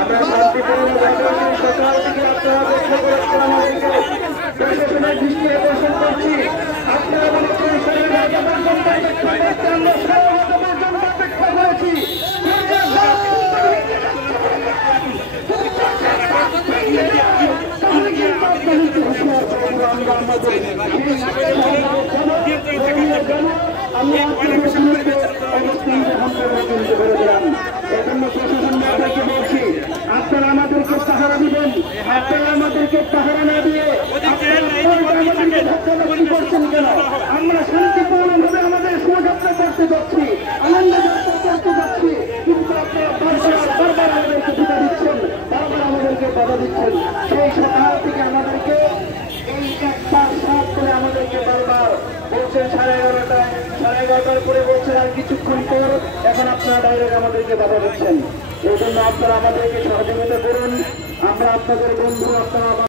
আমরা শান্তিপূর্ণভাবে সকাল থেকে আপনারা প্রশাসনের দৃষ্টি আকর্ষণ করছি। আপনারা বলেছেন অপেক্ষা করেছি। আপনারা আমাদেরকে পাহারা দিবেন, আপনারা আমাদেরকে পাহারা না দিয়ে করছেন কেন? আমরা শান্তিপূর্ণভাবে আমাদের শোভাযাত্রা করতে যাচ্ছি, আনন্দ যাত্রা করতে যাচ্ছি, কিন্তু আপনারা বারবার আমাদেরকে ধোঁকা দিচ্ছেন, বারবার আমাদেরকে বাধা দিচ্ছেন। সেই সকাল থেকে আমাদেরকে এই একবার সাত করে আমাদেরকে বারবার বলছেন 11:30টায়, 11:30টার পরে বলছেন আর কিছুক্ষণ পর, এখন আপনারা ডাইরেক্ট আমাদেরকে বাধা দিচ্ছেন। এই জন্য আপনারা আমাদেরকে সহযোগিতা করুন, আমরা আপনাদের বন্ধু, আপনারা